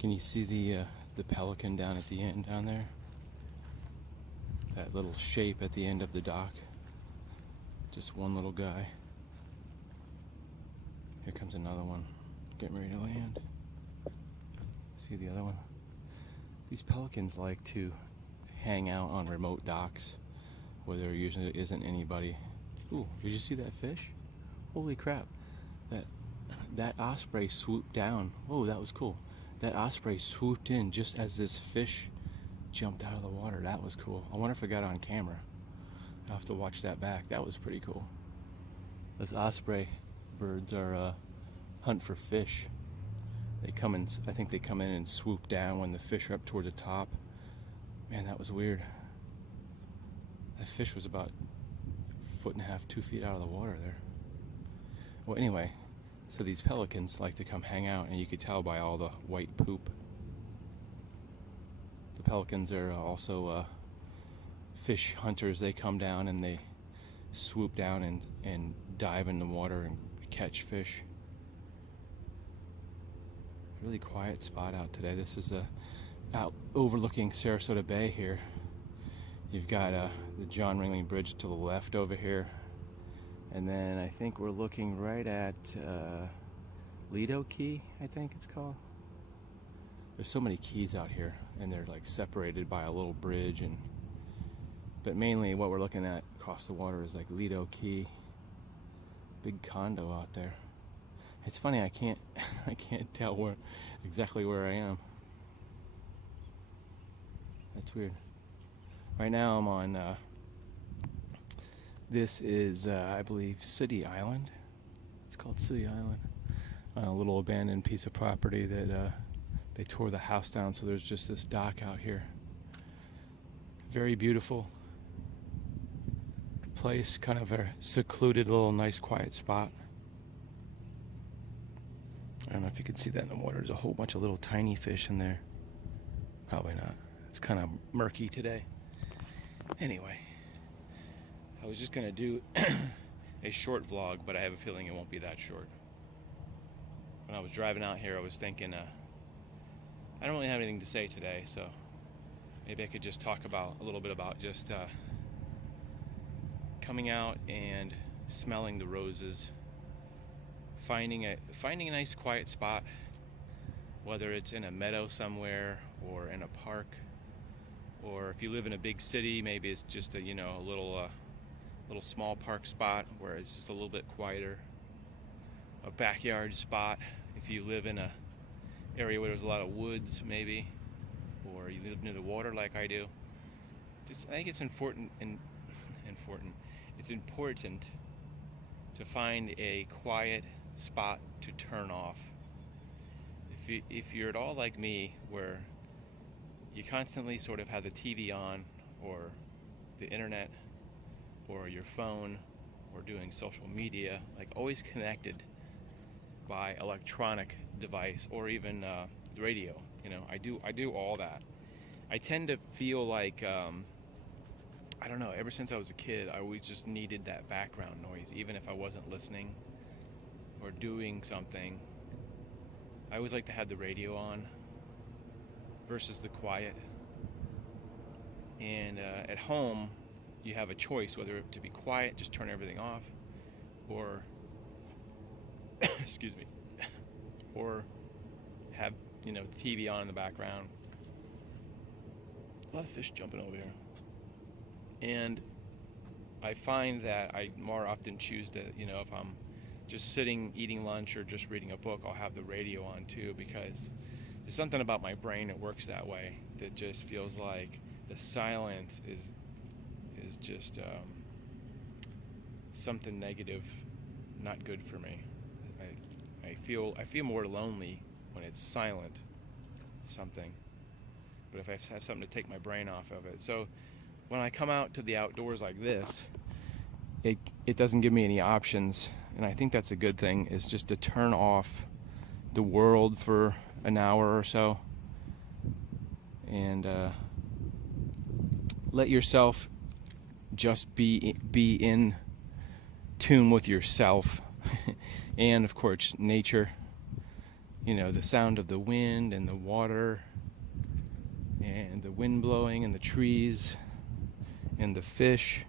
Can you see the pelican down at the end down there? That little shape at the end of the dock. Just one little guy. Here comes another one, getting ready to land. See the other one? These pelicans like to hang out on remote docks where there usually isn't anybody. Ooh, did you see that fish? Holy crap. That osprey swooped down. Oh, that was cool. That osprey swooped in just as this fish jumped out of the water. That was cool. I wonder if I got it on camera. I'll have to watch that back. That was pretty cool. Those osprey birds are hunt for fish. They come in, I think they come in and swoop down when the fish are up toward the top. Man, that was weird. That fish was about 1.5 feet, 2 feet out of the water there. Well, anyway, so these pelicans like to come hang out, and you could tell by all the white poop. The pelicans are also fish hunters. They come down and they swoop down and dive in the water and catch fish. Really quiet spot out today. This is out overlooking Sarasota Bay here. You've got the John Ringling Bridge to the left over here. And then I think we're looking right at Lido Key, I think it's called. There's so many keys out here, and they're like separated by a little bridge. But mainly what we're looking at across the water is like Lido Key. Big condo out there. It's funny, I can't tell exactly where I am. That's weird. Right now I'm on, this is, I believe, City Island. It's called City Island. On a little abandoned piece of property that they tore the house down, so there's just this dock out here. Very beautiful place, kind of a secluded little nice quiet spot. I don't know if you can see that in the water. There's a whole bunch of little tiny fish in there. Probably not. It's kind of murky today. Anyway, I was just going to do a short vlog, but I have a feeling it won't be that short. When I was driving out here, I was thinking, I don't really have anything to say today, so maybe I could just talk about a little bit about just coming out and smelling the roses, finding a nice quiet spot, whether it's in a meadow somewhere or in a park, or if you live in a big city, maybe it's just a little small park spot where it's just a little bit quieter. A backyard spot if you live in a area where there's a lot of woods, maybe, or you live near the water like I do. I think it's important. It's important to find a quiet spot to turn off. If you're at all like me, where you constantly sort of have the TV on, or the internet, or your phone, or doing social media, like always connected by electronic device, or even the radio. I do all that. I tend to feel like I don't know, ever since I was a kid, I always just needed that background noise, even if I wasn't listening or doing something. I always like to have the radio on versus the quiet. And at home, you have a choice whether to be quiet, just turn everything off, or excuse me, or have the TV on in the background. A lot of fish jumping over here. And I find that I more often choose to, if I'm just sitting eating lunch or just reading a book, I'll have the radio on too, because there's something about my brain that works that way, that just feels like the silence is just something negative, not good for me. I feel more lonely when it's silent, something. But if I have something to take my brain off of it. So when I come out to the outdoors like this, it doesn't give me any options, and I think that's a good thing, is just to turn off the world for an hour or so and let yourself just be in tune with yourself and of course nature. the sound of the wind and the water and the wind blowing and the trees and the fish.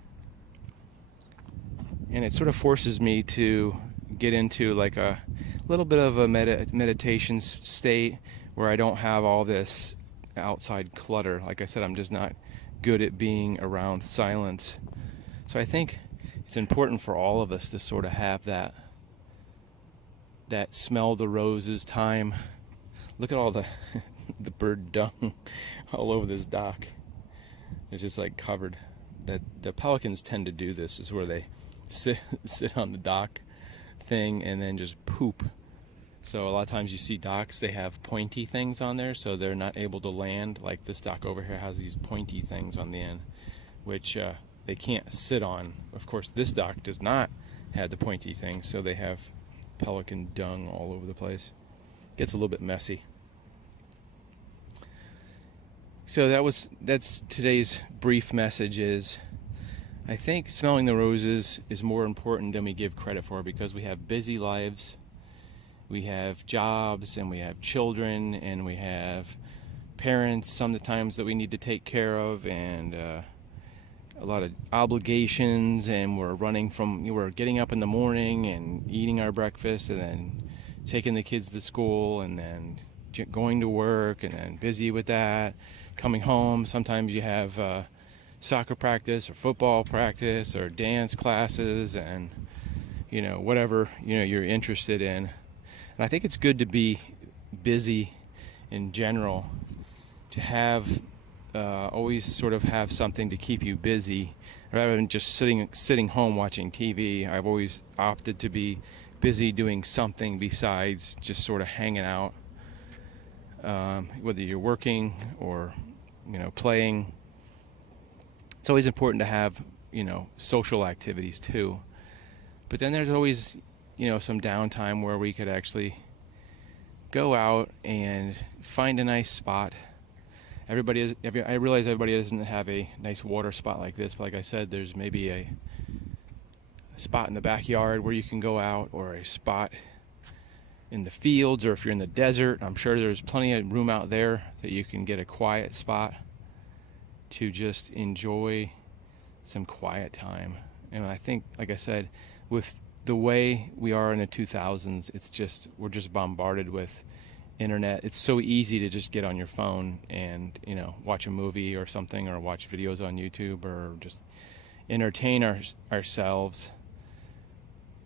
And it sort of forces me to get into like a little bit of a meditation state where I don't have all this outside clutter. Like I said, I'm just not good at being around silence. So I think it's important for all of us to sort of have that smell the roses time. Look at all the the bird dung all over this dock. It's just like covered. That the pelicans tend to do this, is where they sit on the dock thing and then just poop. So a lot of times you see docks, they have pointy things on there, so they're not able to land. Like this dock over here has these pointy things on the end, which they can't sit on. Of course, this dock does not have the pointy thing, so they have pelican dung all over the place. Gets a little bit messy. So that's today's brief message. Is I think smelling the roses is more important than we give credit for, because we have busy lives. We have jobs, and we have children, and we have parents sometimes that we need to take care of, and a lot of obligations, and we're getting up in the morning and eating our breakfast, and then taking the kids to school, and then going to work, and then busy with that, coming home. Sometimes you have soccer practice or football practice or dance classes, and whatever you're interested in. And I think it's good to be busy in general, to have always sort of have something to keep you busy rather than just sitting home watching TV. I've always opted to be busy doing something besides just sort of hanging out, whether you're working or playing. It's always important to have social activities too, but then there's always some downtime where we could actually go out and find a nice spot. I realize everybody doesn't have a nice water spot like this, but like I said, there's maybe a spot in the backyard where you can go out, or a spot in the fields, or if you're in the desert, I'm sure there's plenty of room out there that you can get a quiet spot to just enjoy some quiet time. And I think, like I said, with the way we are in the 2000s, we're just bombarded with internet. It's so easy to just get on your phone and watch a movie or something, or watch videos on YouTube, or just entertain ourselves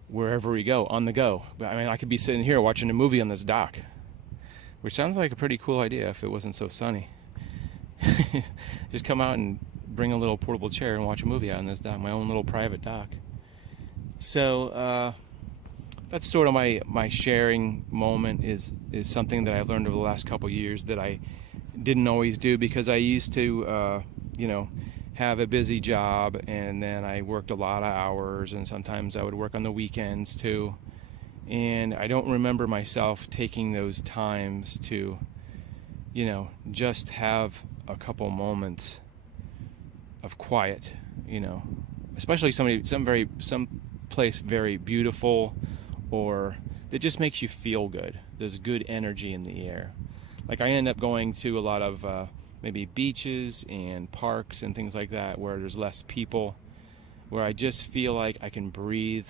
wherever we go, on the go. But I mean, I could be sitting here watching a movie on this dock, which sounds like a pretty cool idea if it wasn't so sunny. Just come out and bring a little portable chair and watch a movie out on this dock, my own little private dock. So that's sort of my sharing moment, is something that I've learned over the last couple years that I didn't always do, because I used to have a busy job, and then I worked a lot of hours, and sometimes I would work on the weekends too, and I don't remember myself taking those times to just have a couple moments of quiet, especially some place very beautiful, or that just makes you feel good. There's good energy in the air. Like I end up going to a lot of maybe beaches and parks and things like that, where there's less people, where I just feel like I can breathe.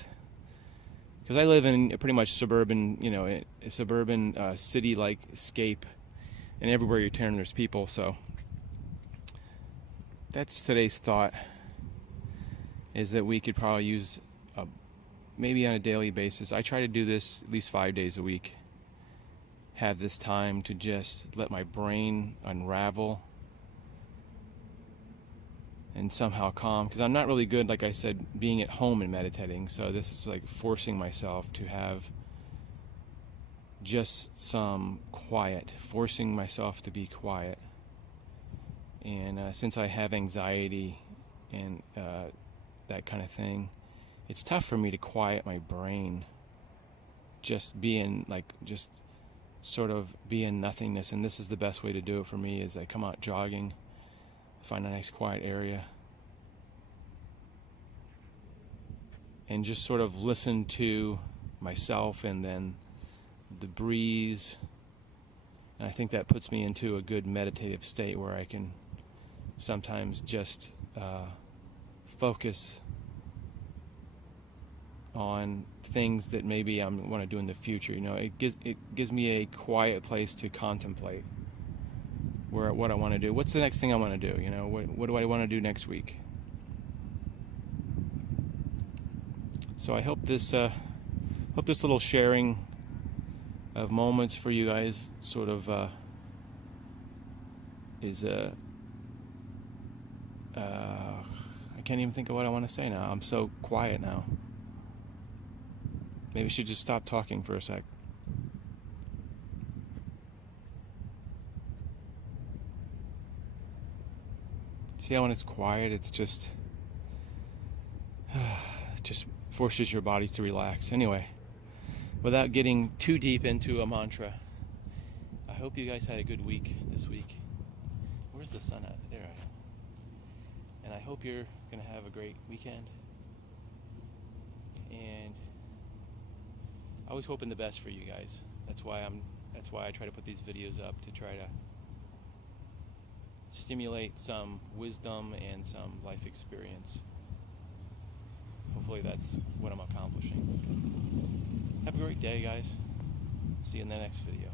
Because I live in a pretty much suburban, a suburban city-like escape, and everywhere you turn there's people. So that's today's thought, is that we could probably use maybe on a daily basis. I try to do this at least 5 days a week. Have this time to just let my brain unravel and somehow calm. Because I'm not really good, like I said, being at home and meditating. So this is like forcing myself to have just some quiet, forcing myself to be quiet. And since I have anxiety and that kind of thing, it's tough for me to quiet my brain. Just sort of be in nothingness. And this is the best way to do it for me, is I come out jogging, find a nice quiet area, and just sort of listen to myself, and then the breeze. And I think that puts me into a good meditative state where I can sometimes just focus on things that maybe I want to do in the future. You know, it gives me a quiet place to contemplate what I want to do. What's the next thing I want to do? You know, what do I want to do next week? So I hope this little sharing of moments for you guys sort of is I can't even think of what I want to say now. I'm so quiet now. Maybe I should just stop talking for a sec. See how when it's quiet, it's just forces your body to relax. Anyway, without getting too deep into a mantra, I hope you guys had a good week this week. Where's the sun at? There I am. And I hope you're going to have a great weekend. And I always hoping the best for you guys. That's why I try to put these videos up, to try to stimulate some wisdom and some life experience. Hopefully that's what I'm accomplishing. Have a great day, guys. See you in the next video.